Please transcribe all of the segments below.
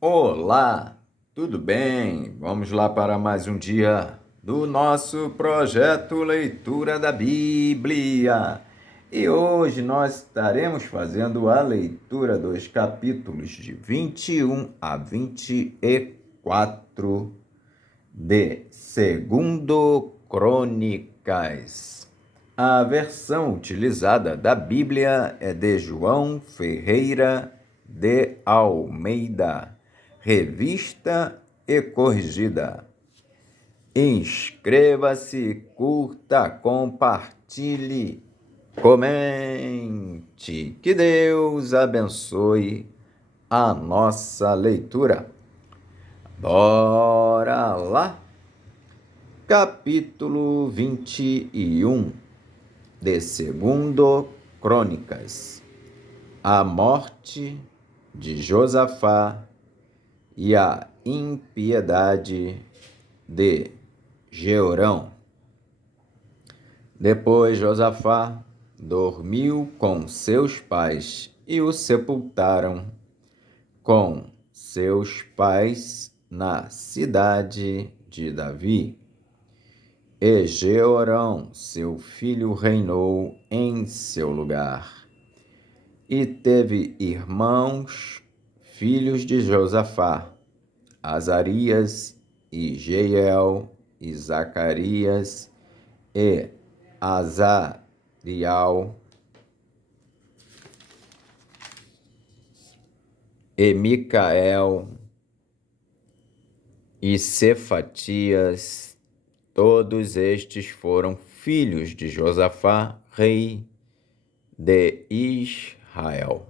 Olá, tudo bem? Vamos lá para mais um dia do nosso projeto Leitura da Bíblia. E hoje nós estaremos fazendo a leitura dos capítulos de 21 a 24 de Segundo Crônicas. A versão utilizada da Bíblia é de João Ferreira de Almeida, revista e corrigida. Inscreva-se, curta, compartilhe, comente. Que Deus abençoe a nossa leitura. Bora lá! Capítulo 21 de Segundo Crônicas. A morte de Josafá e a impiedade de Jeorão. Depois Josafá dormiu com seus pais e o sepultaram com seus pais na cidade de Davi. E Jeorão, seu filho, reinou em seu lugar. E teve irmãos, filhos de Josafá, Azarias, e Jeiel, e Zacarias, e Azarial, e Micael, e Cefatias. Todos estes foram filhos de Josafá, rei de Israel.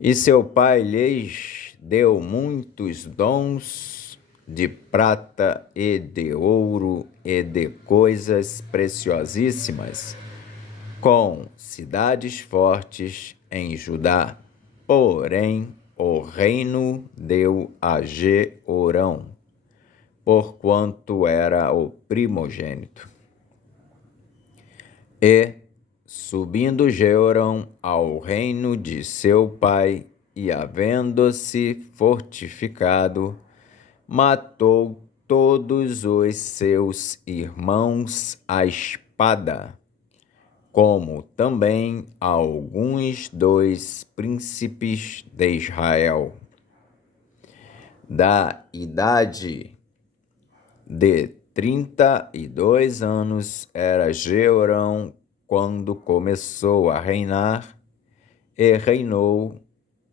E seu pai lhes deu muitos dons de prata e de ouro e de coisas preciosíssimas, com cidades fortes em Judá. Porém, o reino deu a Jeorão, porquanto era o primogênito. E, subindo Jeorão ao reino de seu pai, e havendo-se fortificado, matou todos os seus irmãos à espada, como também alguns dos príncipes de Israel. Da idade de 32 anos era Jeorão quando começou a reinar, e reinou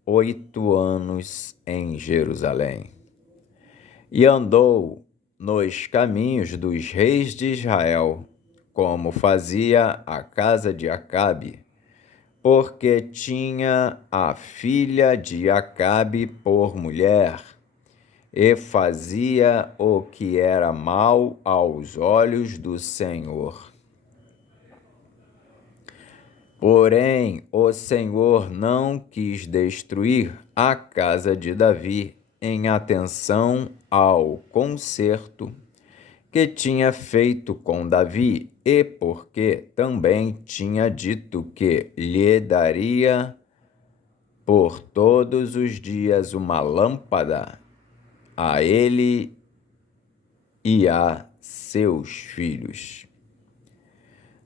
8 anos em Jerusalém. E andou nos caminhos dos reis de Israel, como fazia a casa de Acabe, porque tinha a filha de Acabe por mulher, e fazia o que era mal aos olhos do Senhor. Porém, o Senhor não quis destruir a casa de Davi em atenção ao concerto que tinha feito com Davi, e porque também tinha dito que lhe daria por todos os dias uma lâmpada a ele e a seus filhos.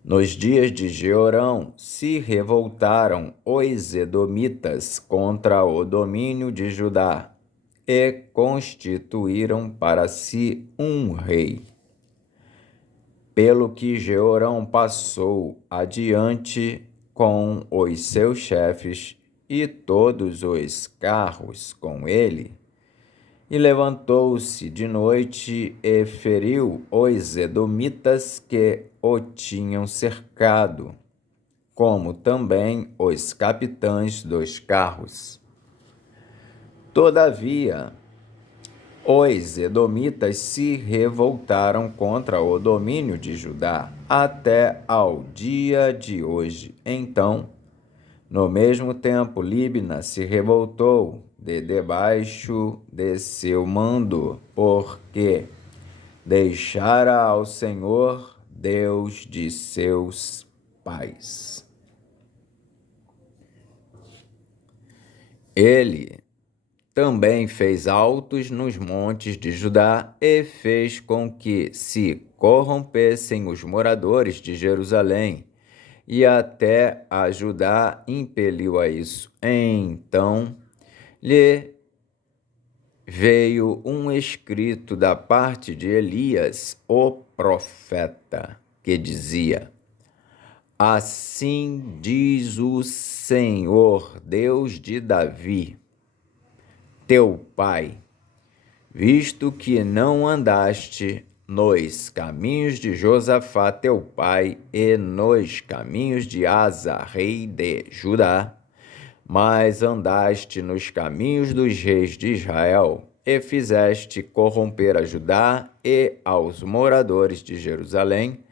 Nos dias de Jeorão se revoltaram os edomitas contra o domínio de Judá e constituíram para si um rei. Pelo que Jeorão passou adiante com os seus chefes e todos os carros com ele, e levantou-se de noite e feriu os edomitas que o tinham cercado, como também os capitães dos carros. Todavia, os edomitas se revoltaram contra o domínio de Judá até ao dia de hoje. Então, no mesmo tempo, Líbna se revoltou de debaixo de seu mando, porque deixara ao Senhor, Deus de seus pais. Ele também fez altos nos montes de Judá e fez com que se corrompessem os moradores de Jerusalém, e até a Judá impeliu a isso. Então lhe veio um escrito da parte de Elias, o profeta, que dizia: Assim diz o Senhor, Deus de Davi, teu pai, visto que não andaste nos caminhos de Josafá teu pai e nos caminhos de Asa, rei de Judá, mas andaste nos caminhos dos reis de Israel e fizeste corromper a Judá e aos moradores de Jerusalém,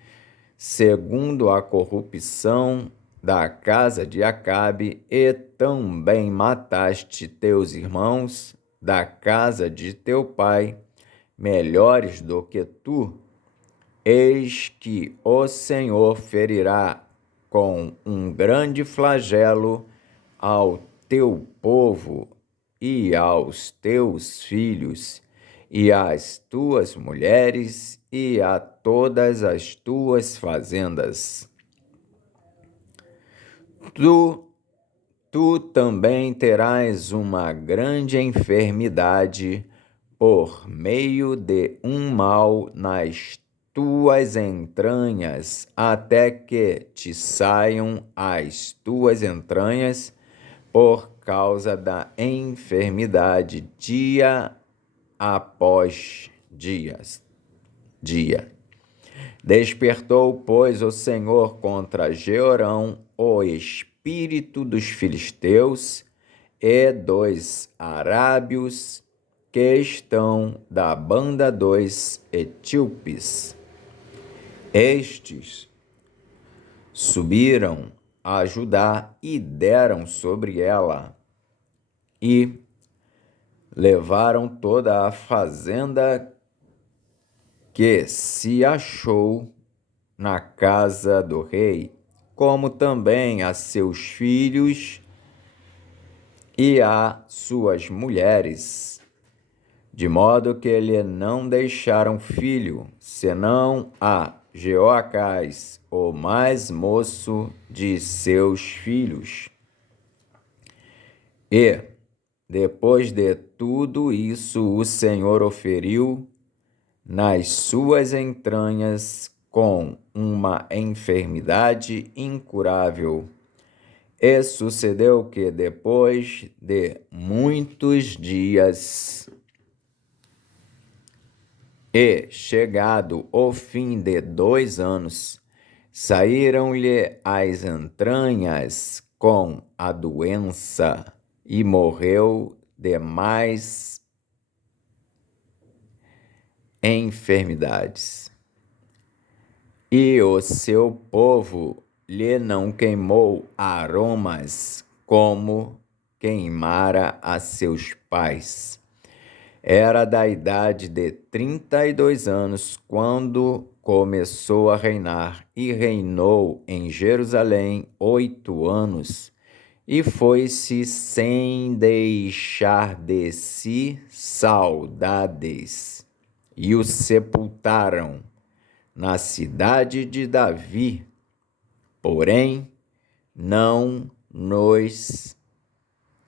segundo a corrupção da casa de Acabe, e também mataste teus irmãos da casa de teu pai, melhores do que tu. Eis que o Senhor ferirá com um grande flagelo ao teu povo e aos teus filhos, e às tuas mulheres, e a todas as tuas fazendas. Tu também terás uma grande enfermidade por meio de um mal nas tuas entranhas, até que te saiam as tuas entranhas por causa da enfermidade, dia após dia. Despertou, pois, o Senhor contra Jeorão o espírito dos filisteus e dos arábios que estão da banda dos etíopes. Estes subiram a Judá e deram sobre ela, e levaram toda a fazenda que se achou na casa do rei, como também a seus filhos e a suas mulheres, de modo que lhe não deixaram filho, senão a Jeoacás, o mais moço de seus filhos. E, depois de tudo isso, o Senhor o feriu nas suas entranhas com uma enfermidade incurável. E sucedeu que, depois de muitos dias, e chegado o fim de 2 anos, saíram-lhe as entranhas com a doença, e morreu de mais enfermidades. E o seu povo lhe não queimou aromas como queimara a seus pais. Era da idade de 32 anos quando começou a reinar, e reinou em Jerusalém 8 anos, e foi-se sem deixar de si saudades, e o sepultaram na cidade de Davi, porém não nos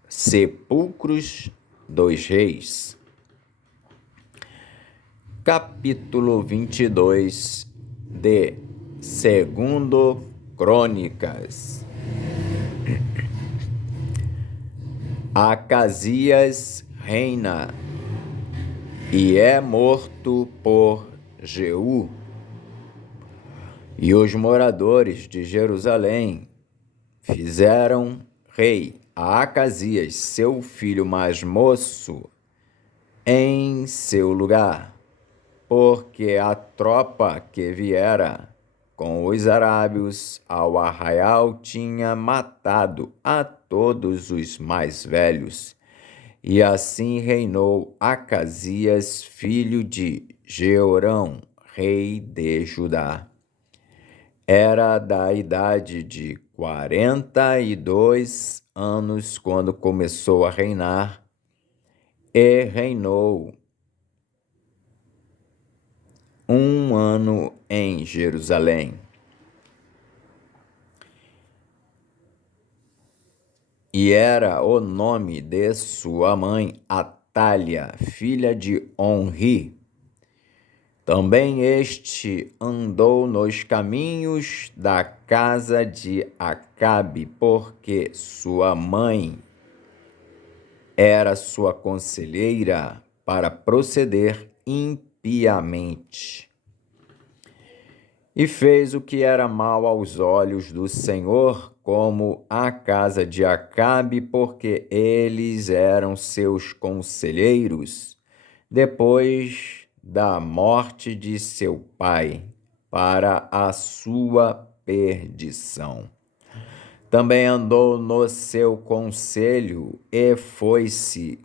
sepulcros dos reis. Capítulo 22 de 2 Crônicas. Acasias reina e é morto por Jeú. E os moradores de Jerusalém fizeram rei a Acasias, seu filho mais moço, em seu lugar, porque a tropa que viera com os arábios ao arraial tinha matado a todos os mais velhos. E assim reinou Acasias, filho de Jeorão, rei de Judá. Era da idade de 42 anos quando começou a reinar, e reinou 1 ano em Jerusalém. E era o nome de sua mãe Atália, filha de Onri. Também este andou nos caminhos da casa de Acabe, porque sua mãe era sua conselheira para proceder impiamente. E fez o que era mal aos olhos do Senhor, como a casa de Acabe, porque eles eram seus conselheiros, depois da morte de seu pai, para a sua perdição. Também andou no seu conselho e foi-se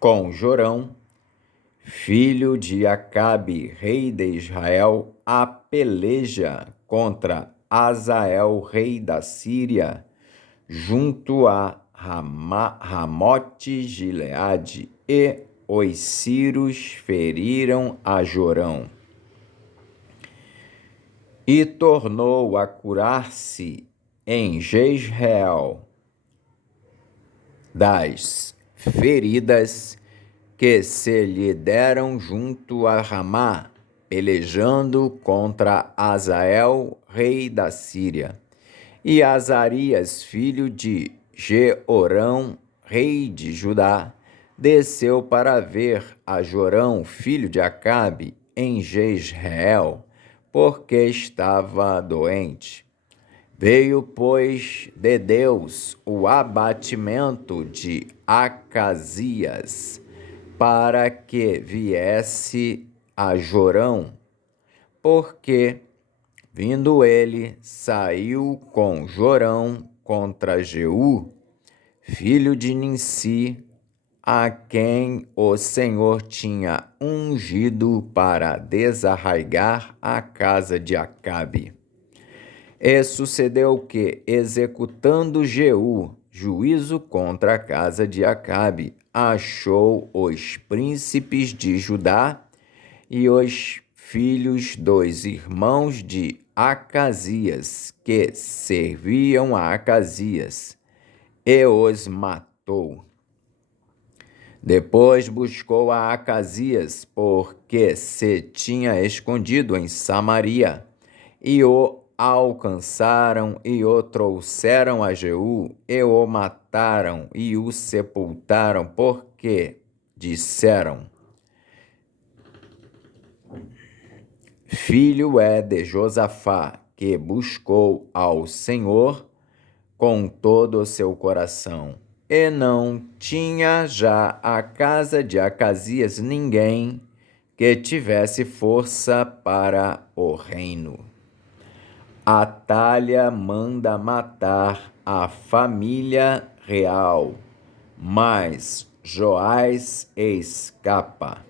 com Jorão, filho de Acabe, rei de Israel, a peleja contra Azael, rei da Síria, junto a Ramote-Gileade, e os sírios feriram a Jorão. E tornou a curar-se em Jezreel das feridas que se lhe deram junto a Ramá, pelejando contra Azael, rei da Síria. E Azarias, filho de Jeorão, rei de Judá, desceu para ver a Jorão, filho de Acabe, em Jezreel, porque estava doente. Veio, pois, de Deus o abatimento de Acasias, para que viesse a Jorão, porque, vindo ele, saiu com Jorão contra Jeú, filho de Ninsi, a quem o Senhor tinha ungido para desarraigar a casa de Acabe. E sucedeu que, executando Jeú juízo contra a casa de Acabe, achou os príncipes de Judá e os filhos dos irmãos de Acasias, que serviam a Acasias, e os matou. Depois buscou a Acasias, porque se tinha escondido em Samaria, e o alcançaram e o trouxeram a Jeú, e o mataram e o sepultaram, porque disseram: filho é de Josafá, que buscou ao Senhor com todo o seu coração. E não tinha já a casa de Acasias ninguém que tivesse força para o reino. Atália manda matar a família real, mas Joás escapa.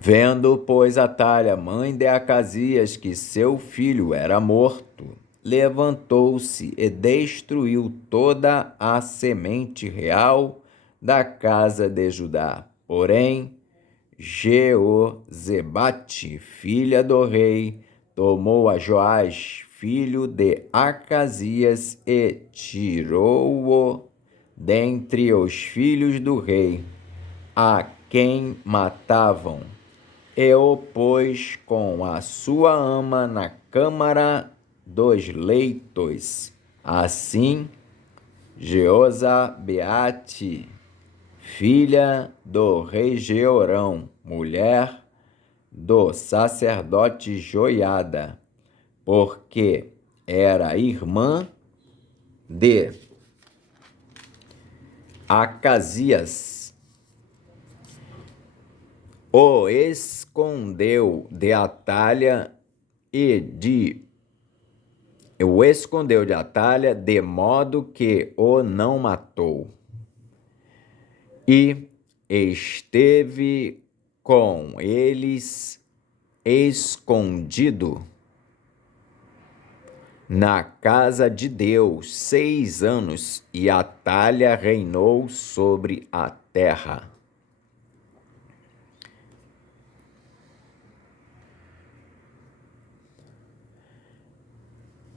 Vendo, pois, Atália, mãe de Acasias, que seu filho era morto, levantou-se e destruiu toda a semente real da casa de Judá. Porém, Jeozebate, filha do rei, tomou a Joás, filho de Acasias, e tirou-o dentre os filhos do rei, a quem matavam, e o pôs com a sua ama na câmara dos leitos. Assim, Jeozabeate, filha do rei Jeorão, mulher do sacerdote Joiada, porque era irmã de Acasias, o escondeu de Atália de modo que o não matou. E esteve com eles escondido na casa de Deus 6 anos, e Atalha reinou sobre a terra.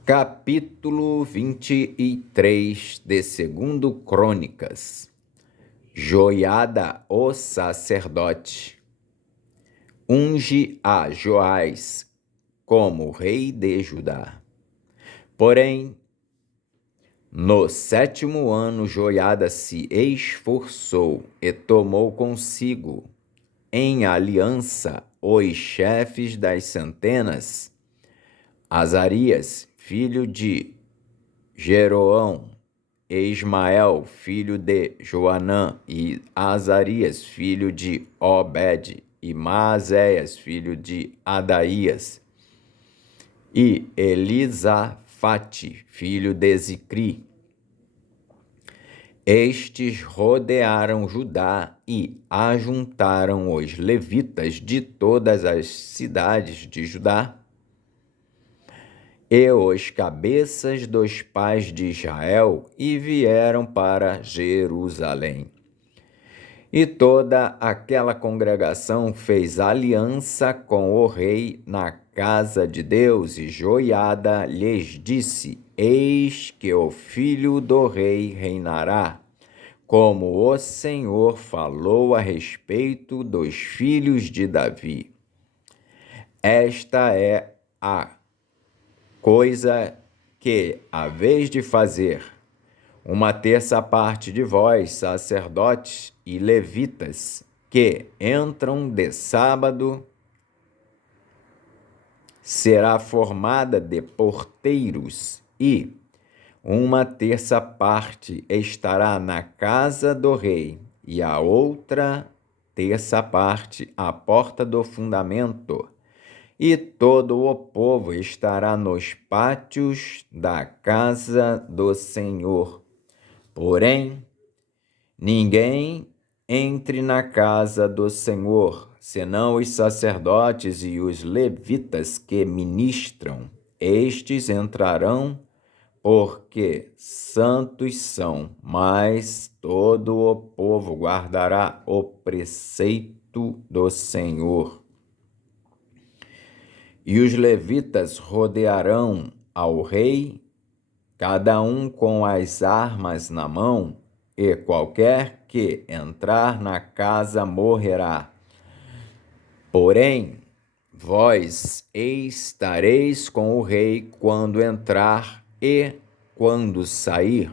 Capítulo 23 de 2 Crônicas. Joiada, o sacerdote, unge a Joás como rei de Judá. Porém, no 7º ano, Joiada se esforçou e tomou consigo, em aliança, os chefes das centenas, Azarias, filho de Jeroão, Ismael, filho de Joanã, e Azarias, filho de Obed, e Maazéias, filho de Adaías, e Elisafate, filho de Zicri. Estes rodearam Judá e ajuntaram os levitas de todas as cidades de Judá e os cabeças dos pais de Israel, e vieram para Jerusalém. E toda aquela congregação fez aliança com o rei na casa de Deus, e Joiada lhes disse: Eis que o filho do rei reinará, como o Senhor falou a respeito dos filhos de Davi. Esta é a coisa que haveis de fazer: uma terça parte de vós, sacerdotes e levitas, que entram de sábado, será formada de porteiros, e uma terça parte estará na casa do rei, e a outra terça parte à porta do fundamento. E todo o povo estará nos pátios da casa do Senhor. Porém, ninguém entre na casa do Senhor, senão os sacerdotes e os levitas que ministram. Estes entrarão, porque santos são, mas todo o povo guardará o preceito do Senhor. E os levitas rodearão ao rei, cada um com as armas na mão, e qualquer que entrar na casa morrerá. Porém, vós estareis com o rei quando entrar e quando sair.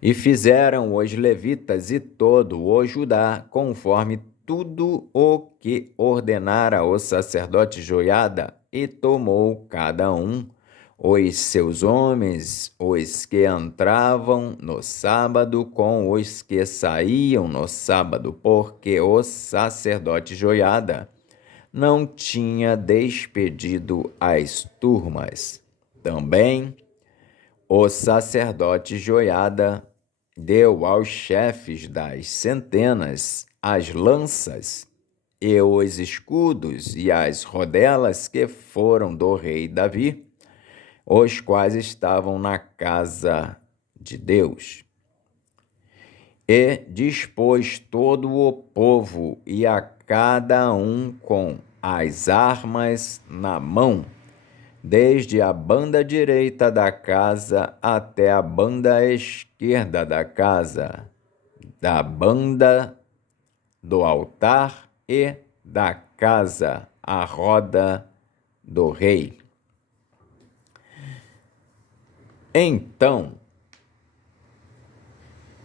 E fizeram os levitas e todo o Judá, conforme tudo o que ordenara o sacerdote Joiada, e tomou cada um os seus homens, os que entravam no sábado com os que saíam no sábado, porque o sacerdote Joiada não tinha despedido as turmas. Também o sacerdote Joiada deu aos chefes das centenas as lanças e os escudos e as rodelas que foram do rei Davi, os quais estavam na casa de Deus. E dispôs todo o povo, e a cada um com as armas na mão, desde a banda direita da casa até a banda esquerda da casa, da banda do altar e da casa à roda do rei. Então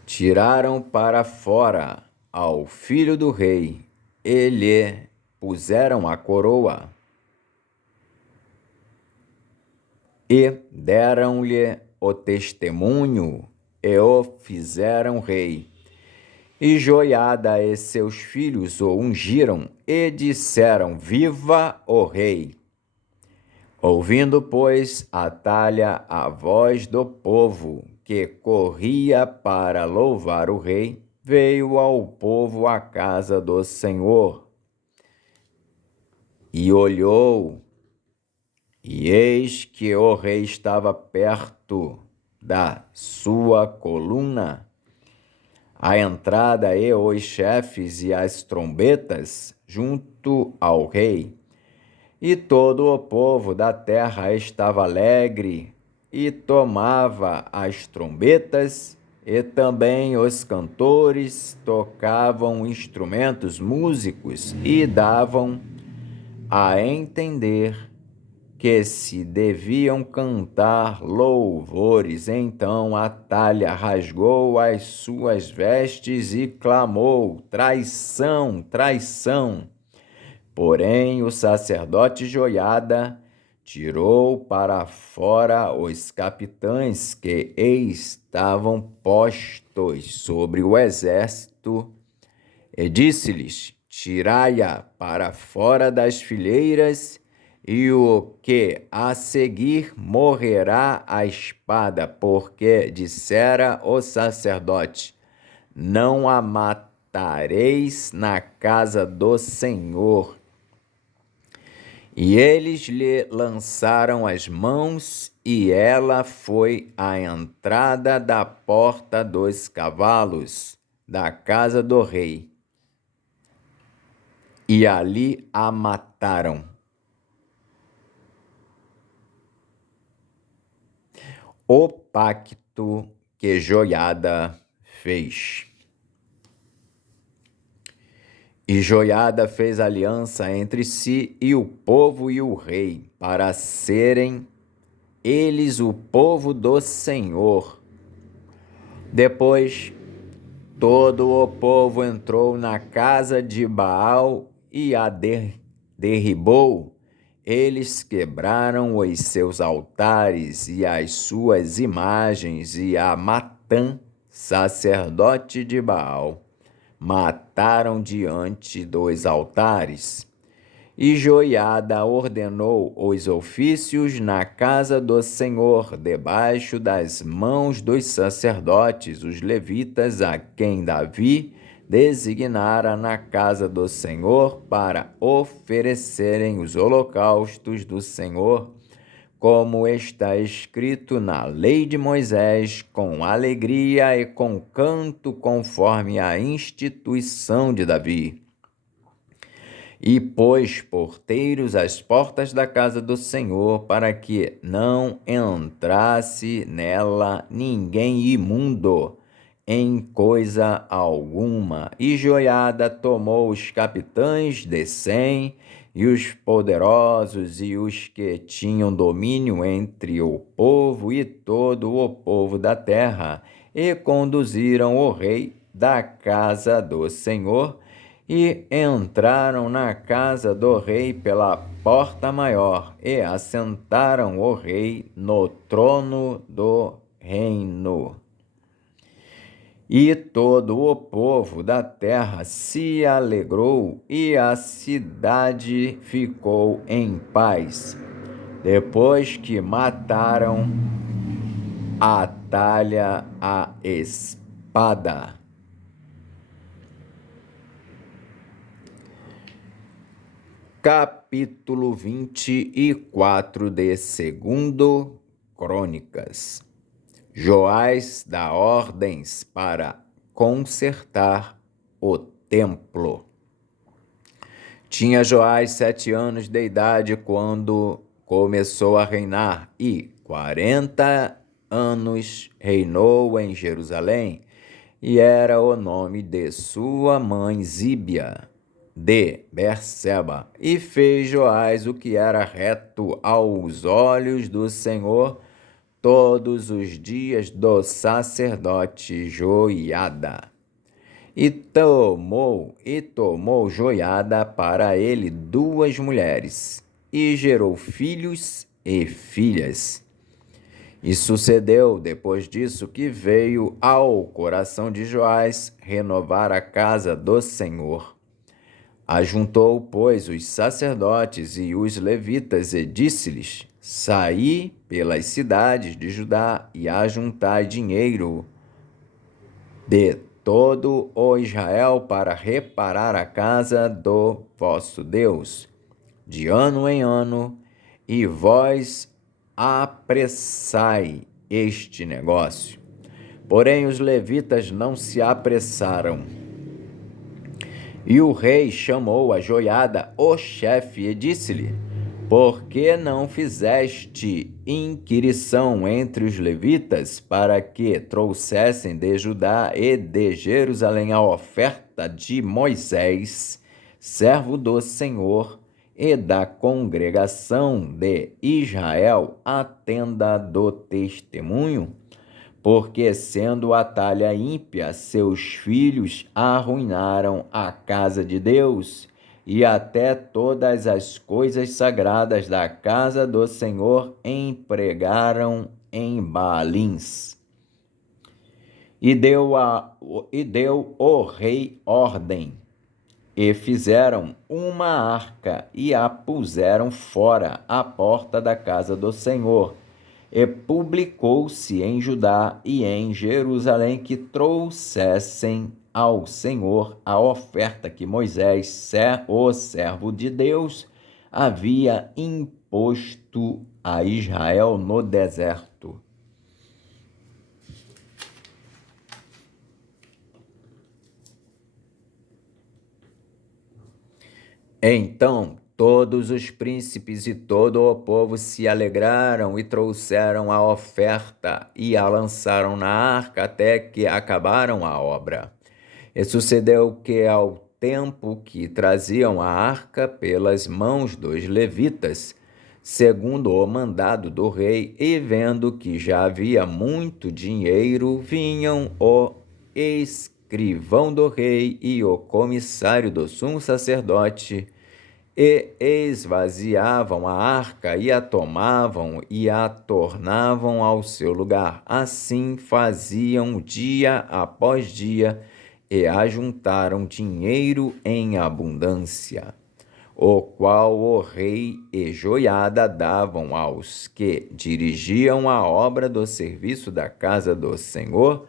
tiraram para fora ao filho do rei e lhe puseram a coroa, e deram-lhe o testemunho e o fizeram rei. E Joiada e seus filhos o ungiram e disseram: Viva o rei! Ouvindo, pois, Atalha a voz do povo que corria para louvar o rei, veio ao povo à casa do Senhor e olhou E eis que o rei estava perto da sua coluna, a entrada e os chefes e as trombetas junto ao rei. E todo o povo da terra estava alegre e tomava as trombetas, e também os cantores tocavam instrumentos músicos e davam a entender que se deviam cantar louvores. Então Atalha rasgou as suas vestes e clamou: traição, traição! Porém, o sacerdote Joiada tirou para fora os capitães que estavam postos sobre o exército e disse-lhes: tirai-a para fora das fileiras, e o que a seguir morrerá à espada, porque dissera o sacerdote: não a matareis na casa do Senhor. E eles lhe lançaram as mãos, e ela foi à entrada da porta dos cavalos da casa do rei. E ali a mataram. O pacto que Joiada fez. E Joiada fez aliança entre si e o povo e o rei, para serem eles o povo do Senhor. Depois, todo o povo entrou na casa de Baal e a derribou. Eles quebraram os seus altares e as suas imagens, e a Matã, sacerdote de Baal, mataram diante dos altares. E Joiada ordenou os ofícios na casa do Senhor, debaixo das mãos dos sacerdotes, os levitas, a quem Davi designara na casa do Senhor para oferecerem os holocaustos do Senhor, como está escrito na lei de Moisés, com alegria e com canto, conforme a instituição de Davi. E pôs porteiros às portas da casa do Senhor, para que não entrasse nela ninguém imundo em coisa alguma. E Joiada tomou os capitães de 100 e os poderosos e os que tinham domínio entre o povo e todo o povo da terra, e conduziram o rei da casa do Senhor, e entraram na casa do rei pela porta maior, e assentaram o rei no trono do reino. E todo o povo da terra se alegrou, e a cidade ficou em paz, depois que mataram Atalha a espada. Capítulo 24 de 2 Crônicas. Joás dá ordens para consertar o templo. Tinha Joás 7 anos de idade quando começou a reinar, e 40 anos reinou em Jerusalém, e era o nome de sua mãe Zíbia de Berseba. E fez Joás o que era reto aos olhos do Senhor todos os dias do sacerdote Joiada. E tomou Joiada para ele 2 mulheres, e gerou filhos e filhas. E sucedeu depois disso que veio ao coração de Joás renovar a casa do Senhor. Ajuntou, pois, os sacerdotes e os levitas, e disse-lhes: saí pelas cidades de Judá e ajuntai dinheiro de todo o Israel para reparar a casa do vosso Deus, de ano em ano, e vós apressai este negócio. Porém, os levitas não se apressaram. E o rei chamou a Joiada, o chefe, e disse-lhe: Por que não fizeste inquirição entre os levitas para que trouxessem de Judá e de Jerusalém a oferta de Moisés, servo do Senhor, e da congregação de Israel, a tenda do testemunho? Porque, sendo a talha ímpia, seus filhos arruinaram a casa de Deus e até todas as coisas sagradas da casa do Senhor empregaram em Baalins. E deu o rei ordem, e fizeram uma arca e a puseram fora à porta da casa do Senhor. E publicou-se em Judá e em Jerusalém que trouxessem ao Senhor a oferta que Moisés, o servo de Deus, havia imposto a Israel no deserto. Então todos os príncipes e todo o povo se alegraram e trouxeram a oferta e a lançaram na arca até que acabaram a obra. E sucedeu que, ao tempo que traziam a arca pelas mãos dos levitas, segundo o mandado do rei, e vendo que já havia muito dinheiro, vinham o escrivão do rei e o comissário do sumo sacerdote, e esvaziavam a arca, e a tomavam e a tornavam ao seu lugar. Assim faziam dia após dia, e ajuntaram dinheiro em abundância, o qual o rei e Joiada davam aos que dirigiam a obra do serviço da casa do Senhor,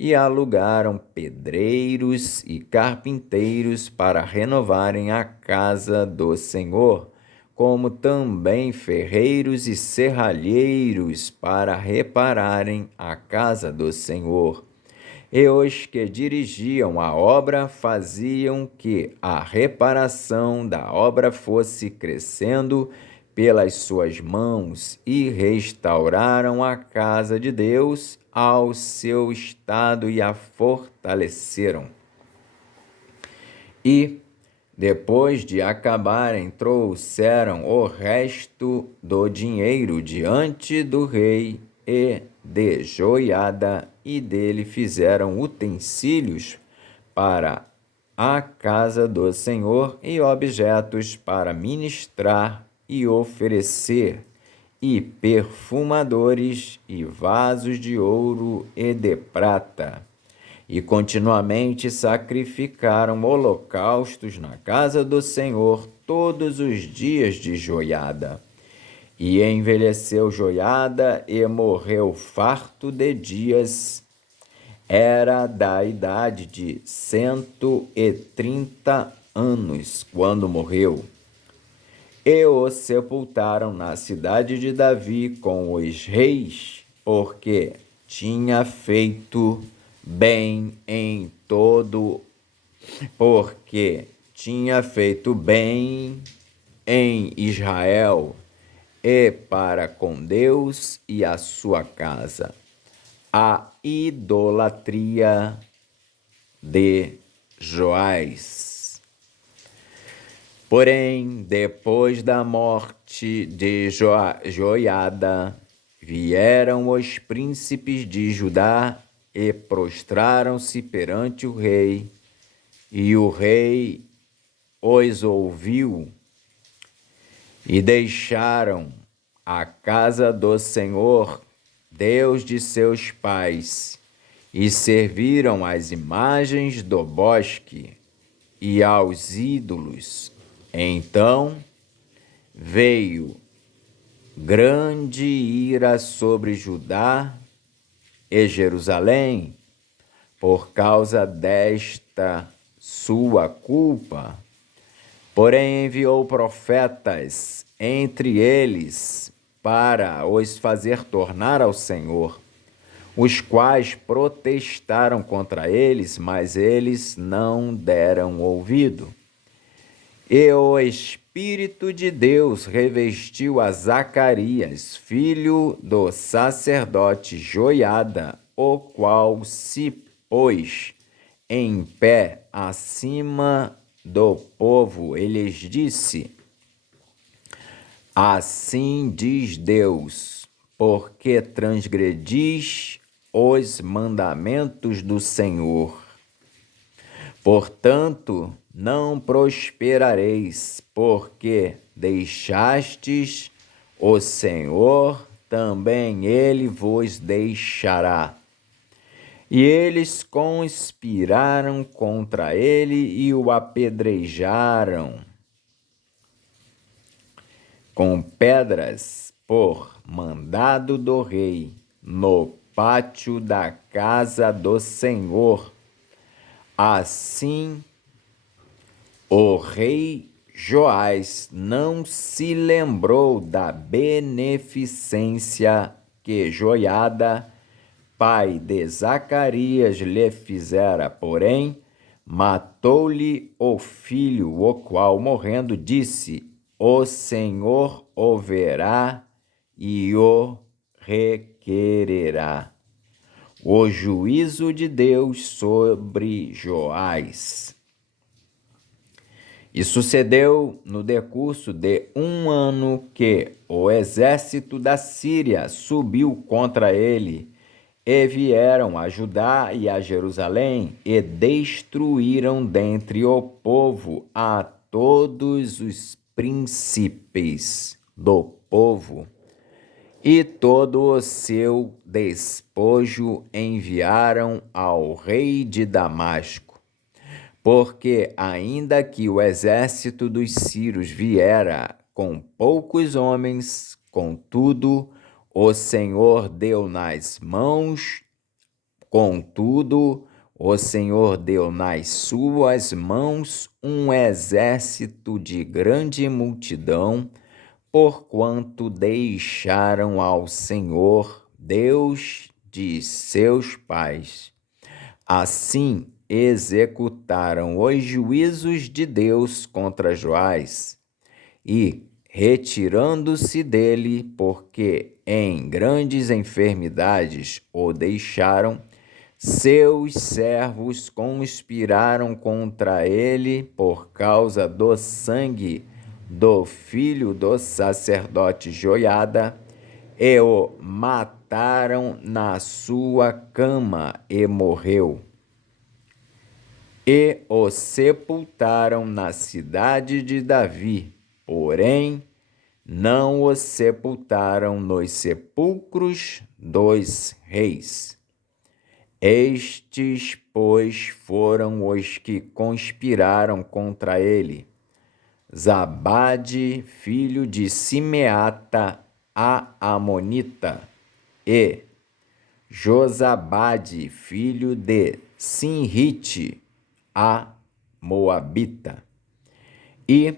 e alugaram pedreiros e carpinteiros para renovarem a casa do Senhor, como também ferreiros e serralheiros para repararem a casa do Senhor. E os que dirigiam a obra faziam que a reparação da obra fosse crescendo pelas suas mãos, e restauraram a casa de Deus ao seu estado e a fortaleceram. E, depois de acabarem, trouxeram o resto do dinheiro diante do rei e de Joiada, e dele fizeram utensílios para a casa do Senhor e objetos para ministrar e oferecer, e perfumadores e vasos de ouro e de prata. E continuamente sacrificaram holocaustos na casa do Senhor todos os dias de Joiada. E envelheceu Joiada e morreu farto de dias. Era da idade de 130 anos quando morreu. E o sepultaram na cidade de Davi com os reis, porque tinha feito bem em todo, em Israel e para com Deus e a sua casa. A idolatria de Joás. Porém, depois da morte de Joiada, vieram os príncipes de Judá e prostraram-se perante o rei, e o rei os ouviu, e deixaram a casa do Senhor, Deus de seus pais, e serviram às imagens do bosque e aos ídolos. Então veio grande ira sobre Judá e Jerusalém por causa desta sua culpa, Porém enviou profetas entre eles para os fazer tornar ao Senhor, os quais protestaram contra eles, mas eles não deram ouvido. E o Espírito de Deus revestiu a Zacarias, filho do sacerdote Joiada, o qual se pôs em pé acima do povo e lhes disse: Assim diz Deus, porque transgredis os mandamentos do Senhor. Portanto, não prosperareis, porque deixastes o Senhor, também ele vos deixará. E eles conspiraram contra ele e o apedrejaram com pedras por mandado do rei no pátio da casa do Senhor. Assim, o rei Joás não se lembrou da beneficência que Joiada, pai de Zacarias, lhe fizera, porém, matou-lhe o filho, o qual, morrendo, disse: O Senhor o verá e o requererá. O juízo de Deus sobre Joás. E sucedeu no decurso de 1 ano que o exército da Síria subiu contra ele, e vieram a Judá e a Jerusalém, e destruíram dentre o povo a todos os príncipes do povo, e todo o seu despojo enviaram ao rei de Damasco, porque ainda que o exército dos sírios viera com poucos homens, contudo, o Senhor deu nas suas mãos um exército de grande multidão, porquanto deixaram ao Senhor, Deus de seus pais. Assim executaram os juízos de Deus contra Joás, e, retirando-se dele, porque em grandes enfermidades o deixaram, seus servos conspiraram contra ele por causa do sangue do filho do sacerdote Joiada, e o mataram na sua cama, e morreu. E o sepultaram na cidade de Davi, porém não o sepultaram nos sepulcros dos reis. Estes, pois, foram os que conspiraram contra ele: Zabade, filho de Simeata, a Amonita, e Josabade, filho de Sinrite, a Moabita. E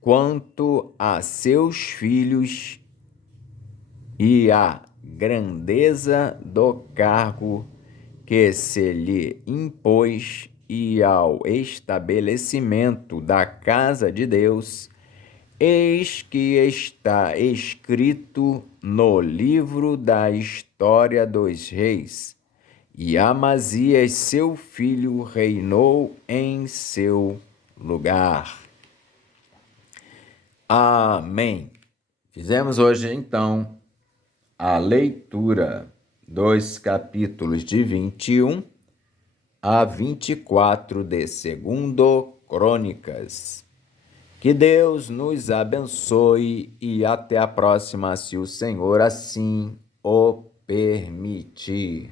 quanto a seus filhos e à grandeza do cargo que se lhe impôs, e ao estabelecimento da casa de Deus, eis que está escrito no livro da história dos reis, e Amazias, seu filho, reinou em seu lugar. Amém. Fizemos hoje, então, a leitura dos capítulos de 21 a 24 de 2 Crônicas. Que Deus nos abençoe e até a próxima, se o Senhor assim o permitir.